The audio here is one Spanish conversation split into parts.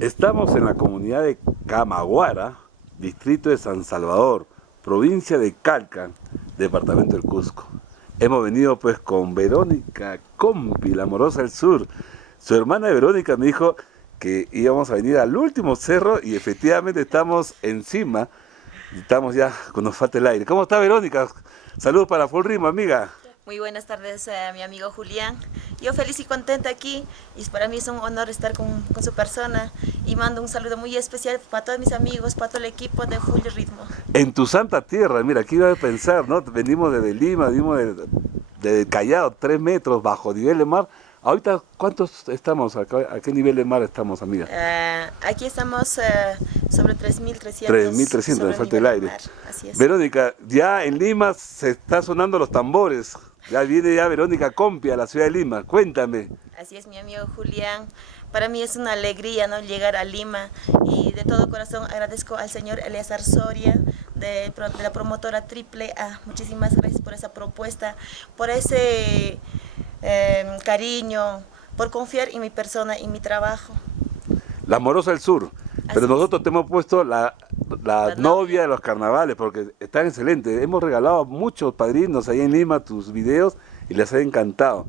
Estamos en la comunidad de Camaguara, distrito de San Salvador, provincia de Calca, departamento del Cusco. Hemos venido pues con Verónica Compi, la amorosa del sur. Su hermana Verónica me dijo que íbamos a venir al último cerro y efectivamente estamos encima. Estamos ya, nos falta el aire. ¿Cómo está Verónica? Saludos para Full Ritmo, amiga. Muy buenas tardes, mi amigo Julián. Yo feliz y contenta aquí y para mí es un honor estar con su persona y mando un saludo muy especial para todos mis amigos, para todo el equipo de Full Ritmo. En tu santa tierra, mira, aquí iba a pensar, ¿no? Venimos desde Lima, venimos desde Callao, 3 metros bajo nivel de mar. Ahorita, ¿cuántos estamos? ¿A qué nivel de mar estamos, amiga? Aquí estamos sobre 3.300. 3.300, me falta el aire. Así es. Verónica, ya en Lima se está sonando los tambores. Ya viene ya Verónica Compi a la ciudad de Lima. Cuéntame. Así es, mi amigo Julián. Para mí es una alegría, ¿no?, llegar a Lima y de todo corazón agradezco al señor Eleazar Soria de la promotora AAA. Muchísimas gracias por esa propuesta, por ese cariño, por confiar en mi persona y mi trabajo. La amorosa del sur. Pero Así nosotros te hemos puesto la novia de los carnavales porque están excelentes. Hemos regalado a muchos padrinos ahí en Lima tus videos y les ha encantado.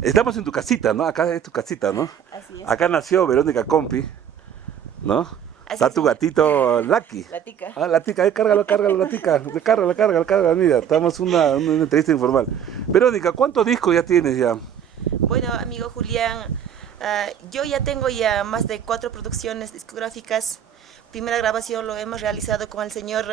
Estamos en tu casita, ¿no? Acá es tu casita, ¿no? Así es. Acá nació Verónica Compi, ¿no? Así Está es, tu gatito Lucky. La tica. Ah, la tica, cárgalo, la tica. Cárgalo, mira. Estamos una entrevista informal. Verónica, ¿cuántos discos ya tienes ya? Bueno, amigo Julián, yo ya tengo más de 4 producciones discográficas. Primera grabación lo hemos realizado con el señor,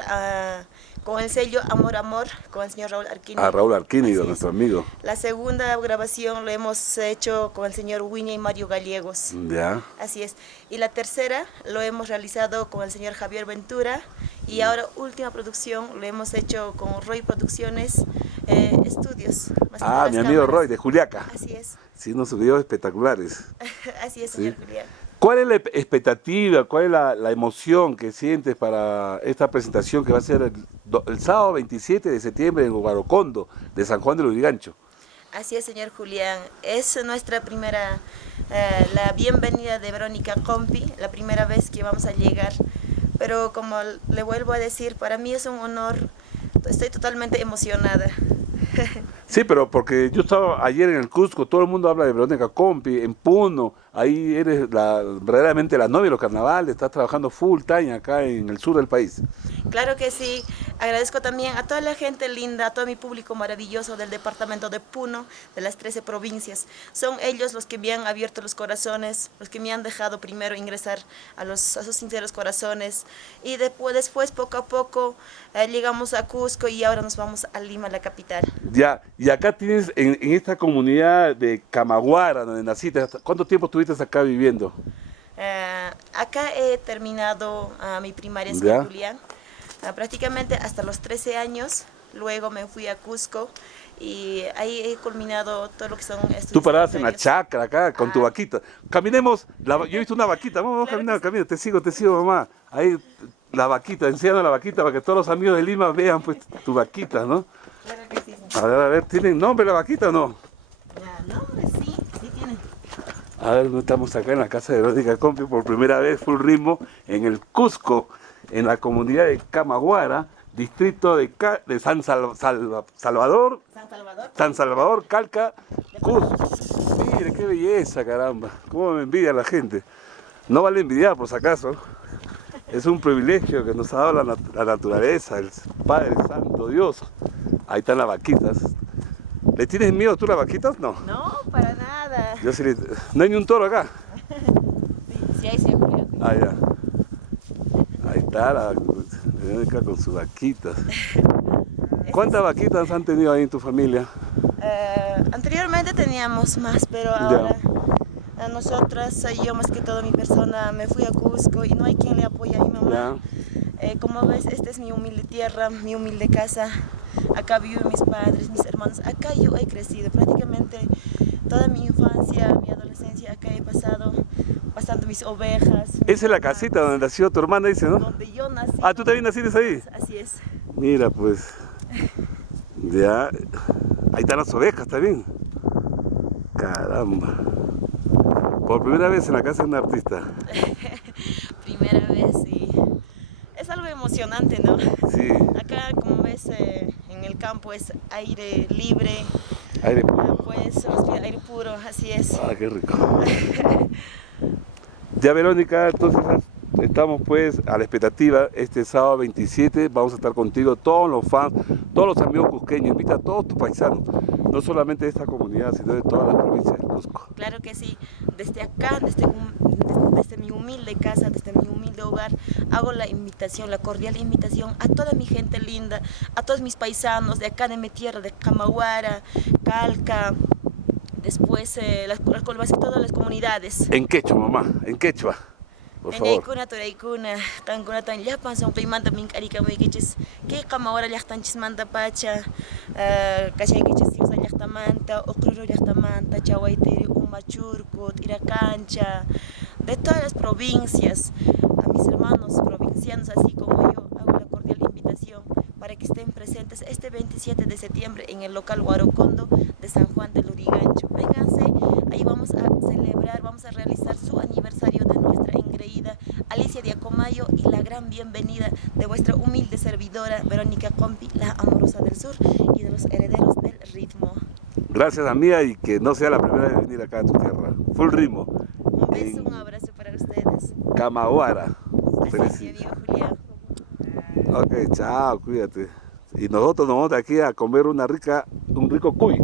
con el sello Amor Amor, con el señor Raúl Arquínigo. Ah, Raúl Arquínigo, nuestro amigo. La segunda grabación lo hemos hecho con el señor Winnie y Mario Gallegos. Ya. Así es. Y la tercera lo hemos realizado con el señor Javier Ventura. Y ahora última producción lo hemos hecho con Roy Producciones Estudios. Ah, mi amigo Roy, de Juliaca. Así es. Sí, unos videos espectaculares. Así es, señor Julián. ¿Cuál es la expectativa, cuál es la emoción que sientes para esta presentación que va a ser el sábado 27 de septiembre en Guarocondo, de San Juan de Lurigancho? Así es, señor Julián. Es nuestra primera, la bienvenida de Verónica Compi, la primera vez que vamos a llegar. Pero como le vuelvo a decir, para mí es un honor, estoy totalmente emocionada. Sí, pero porque yo estaba ayer en el Cusco, todo el mundo habla de Verónica Compi, en Puno, ahí eres verdaderamente la novia de los carnavales, estás trabajando full time acá en el sur del país. Claro que sí, agradezco también a toda la gente linda, a todo mi público maravilloso del departamento de Puno, de las 13 provincias. Son ellos los que me han abierto los corazones, los que me han dejado primero ingresar a sus sinceros corazones. Y después poco a poco, llegamos a Cusco y ahora nos vamos a Lima, la capital. Ya, y acá tienes, en esta comunidad de Camaguara, donde naciste, ¿cuánto tiempo estuviste acá viviendo? Acá he terminado mi primaria, ¿Ya? Julián, prácticamente hasta los 13 años. Luego me fui a Cusco y ahí he culminado todo lo que son estudios. Tú parabas en la secundarios. chacra acá con tu vaquita. Caminemos, yo he visto una vaquita, vamos Claro caminando, que sí. camina, te sigo mamá. Ahí la vaquita, enseñando la vaquita para que todos los amigos de Lima vean pues tu vaquita, ¿no? Claro que sí. A ver, ¿tienen nombre la vaquita o no? No, hombre, sí, sí tiene. A ver, no estamos acá en la casa de Verónica Compi por primera vez, Full Ritmo, en el Cusco, en la comunidad de Camaguara, distrito de San Salvador, San Salvador. Calca, Cusco. Mire, qué belleza, caramba. Cómo me envidia la gente. No vale envidiar, por si acaso. Es un privilegio que nos ha dado la naturaleza, el Padre Santo, Dios. Ahí están las vaquitas. ¿Le tienes miedo tú a las vaquitas? No. No, para nada. Yo sí no hay ni un toro acá. Sí, ahí sí, Julián. Ah, ya. Ahí está la Verónica con sus vaquitas. ¿Cuántas vaquitas han tenido ahí en tu familia? Anteriormente teníamos más, pero ahora a nosotras, yo más que todo mi persona, me fui a Cusco y no hay quien le apoye a mi mamá. Como ves, esta es mi humilde tierra, mi humilde casa. Acá viven mis padres, mis hermanos. Acá yo he crecido prácticamente toda mi infancia, mi adolescencia. Acá he pasado pasando mis ovejas. Esa es la casita donde nació tu hermana, dice, ¿no? Donde yo nací. Ah, ¿tú también naciste ahí? Así es. Mira, pues. Ya. Ahí están las ovejas también. Caramba. Por primera vez en la casa de un artista. Primera vez y es algo emocionante, ¿no? Sí. Acá, como ves, en el campo es aire libre. Aire puro. Puedes respirar aire puro, así es. Ah, qué rico. Ya, Verónica, entonces estamos pues a la expectativa. Este sábado 27 vamos a estar contigo, todos los fans, todos los amigos cusqueños. Invita a todos tus paisanos, no solamente de esta comunidad, sino de toda la provincia del Cusco. Claro que sí. Desde acá, desde mi humilde casa, desde mi humilde hogar, hago la invitación, la cordial invitación a toda mi gente linda, a todos mis paisanos de acá de mi tierra, de Camagüara, Calca, después todas las comunidades. En quechua, mamá, en quechua. Por favor. Ñaykuna, turaykuna, kankuna llapan sunqaymanta mink'arikamunkichis, kay Camagüara llaqtanchismanta pacha, kashaykichis Siusa llaqtamanta, Uqruru llaqtamanta, Chawaytiri, Umachurco, Tiracancha, de todas las provincias, a mis hermanos provincianos, así como yo, hago la cordial invitación para que estén presentes este 27 de septiembre en el local Huarocondo de San Juan del Lurigancho. Vénganse, ahí vamos a celebrar, vamos a realizar su aniversario de nuestra engreída Alicia Diacomayo y la gran bienvenida de vuestra humilde servidora Verónica Compi, la amorosa del sur y de los herederos del ritmo. Gracias, amiga, y que no sea la primera vez de venir acá a tu tierra. Full ritmo. Un beso, un abrazo para ustedes. Camagüara. Así es, mi amigo Julián. Ok, chao, cuídate. Y nosotros nos vamos de aquí a comer un rico cuy.